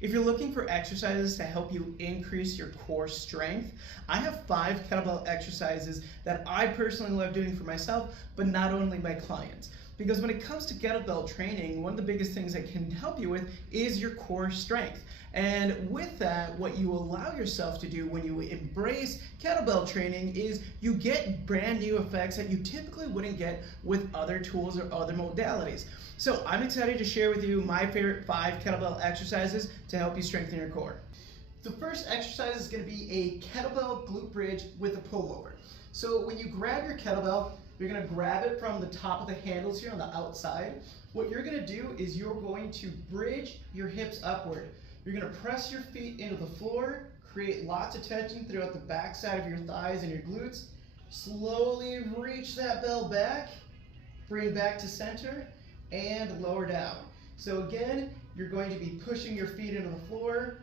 If you're looking for exercises to help you increase your core strength, I have 5 kettlebell exercises that I personally love doing for myself, but not only my clients. Because when it comes to kettlebell training, one of the biggest things that can help you with is your core strength. And with that, what you allow yourself to do when you embrace kettlebell training is you get brand new effects that you typically wouldn't get with other tools or other modalities. So I'm excited to share with you my favorite 5 kettlebell exercises to help you strengthen your core. The first exercise is going to be a kettlebell glute bridge with a pullover. So when you grab your kettlebell, you're going to grab it from the top of the handles here on the outside. What you're going to do is you're going to bridge your hips upward. You're going to press your feet into the floor, create lots of tension throughout the back side of your thighs and your glutes. Slowly reach that bell back, bring back to center, and lower down. So again, you're going to be pushing your feet into the floor,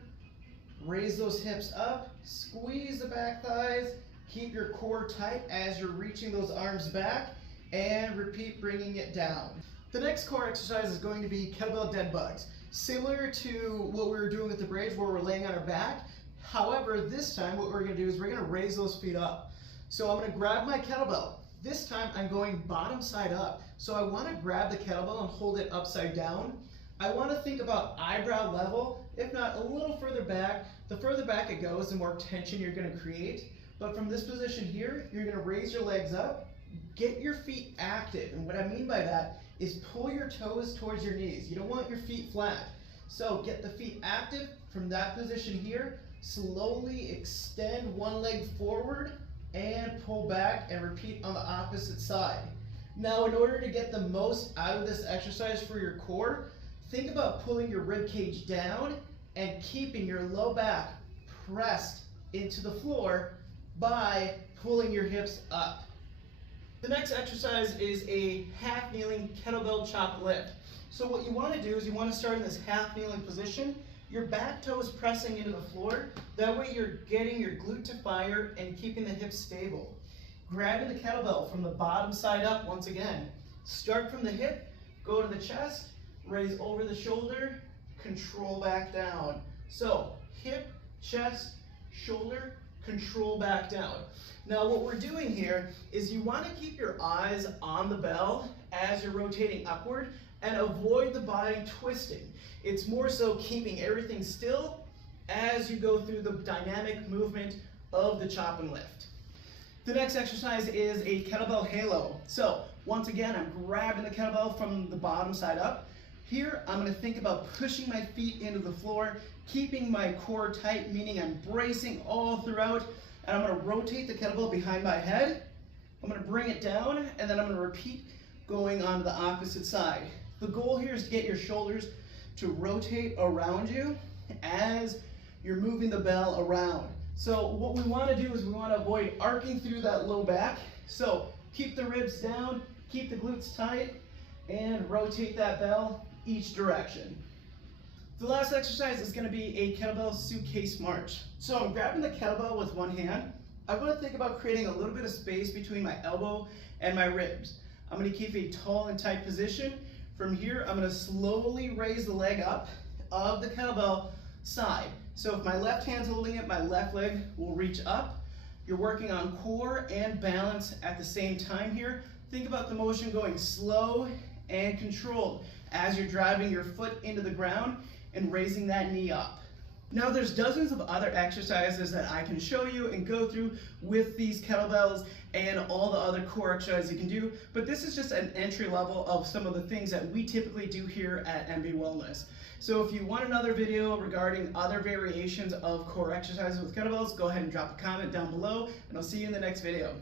raise those hips up, squeeze the back thighs, keep your core tight as you're reaching those arms back, and repeat bringing it down. The next core exercise is going to be kettlebell dead bugs. Similar to what we were doing with the bridge where we're laying on our back. However, this time what we're going to do is we're going to raise those feet up. So I'm going to grab my kettlebell. This time I'm going bottom side up. So I want to grab the kettlebell and hold it upside down. I want to think about eyebrow level, if not a little further back. The further back it goes, the more tension you're going to create. But from this position here, you're going to raise your legs up, get your feet active. And what I mean by that is pull your toes towards your knees. You don't want your feet flat. So get the feet active from that position here. Slowly extend one leg forward and pull back and repeat on the opposite side. Now, in order to get the most out of this exercise for your core, think about pulling your rib cage down and keeping your low back pressed into the floor by pulling your hips up. The next exercise is a half kneeling kettlebell chop lift. So what you want to do is you want to start in this half kneeling position. Your back toe is pressing into the floor. That way you're getting your glute to fire and keeping the hips stable. Grabbing the kettlebell from the bottom side up once again. Start from the hip, go to the chest, raise over the shoulder, control back down. So hip, chest, shoulder, control back down. Now what we're doing here is you want to keep your eyes on the bell as you're rotating upward and avoid the body twisting. It's more so keeping everything still as you go through the dynamic movement of the chop and lift. The next exercise is a kettlebell halo. So once again, I'm grabbing the kettlebell from the bottom side up. Here, I'm going to think about pushing my feet into the floor, keeping my core tight, meaning I'm bracing all throughout, and I'm going to rotate the kettlebell behind my head. I'm going to bring it down, and then I'm going to repeat going on to the opposite side. The goal here is to get your shoulders to rotate around you as you're moving the bell around. So what we want to do is we want to avoid arcing through that low back. So keep the ribs down, keep the glutes tight, and rotate that bell each direction. The last exercise is going to be a kettlebell suitcase march. So I'm grabbing the kettlebell with one hand. I want to think about creating a little bit of space between my elbow and my ribs. I'm going to keep a tall and tight position. From here, I'm going to slowly raise the leg up of the kettlebell side. So if my left hand's holding it, my left leg will reach up. You're working on core and balance at the same time here. Think about the motion going slow and controlled as you're driving your foot into the ground and raising that knee up. Now there's dozens of other exercises that I can show you and go through with these kettlebells and all the other core exercises you can do, but this is just an entry level of some of the things that we typically do here at MB Wellness. So if you want another video regarding other variations of core exercises with kettlebells, go ahead and drop a comment down below, and I'll see you in the next video.